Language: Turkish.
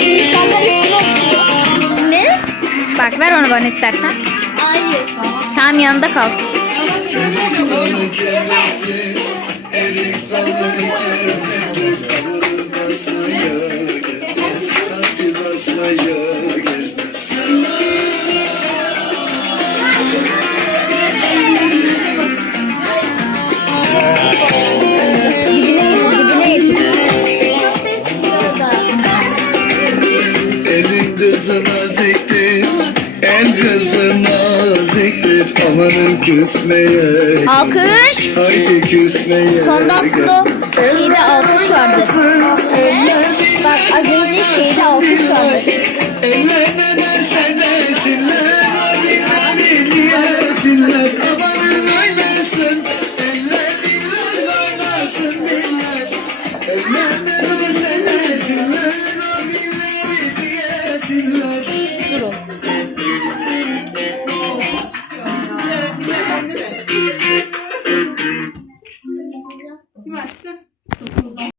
İnsanlar üstüne oturuyor. Ne? Bak ver onu bana istersen. Hayır. Tamam yanında kal. Dibine getir, dibine getir. Çok ses çıkıyor da. Elin kızı naziktir, el kızı naziktir. Amanın küsmeye. Alkış. Haydi küsmeye. Sonda aslında şeyde alkış vardı. Mehmet senesiler, Rabbim yesinler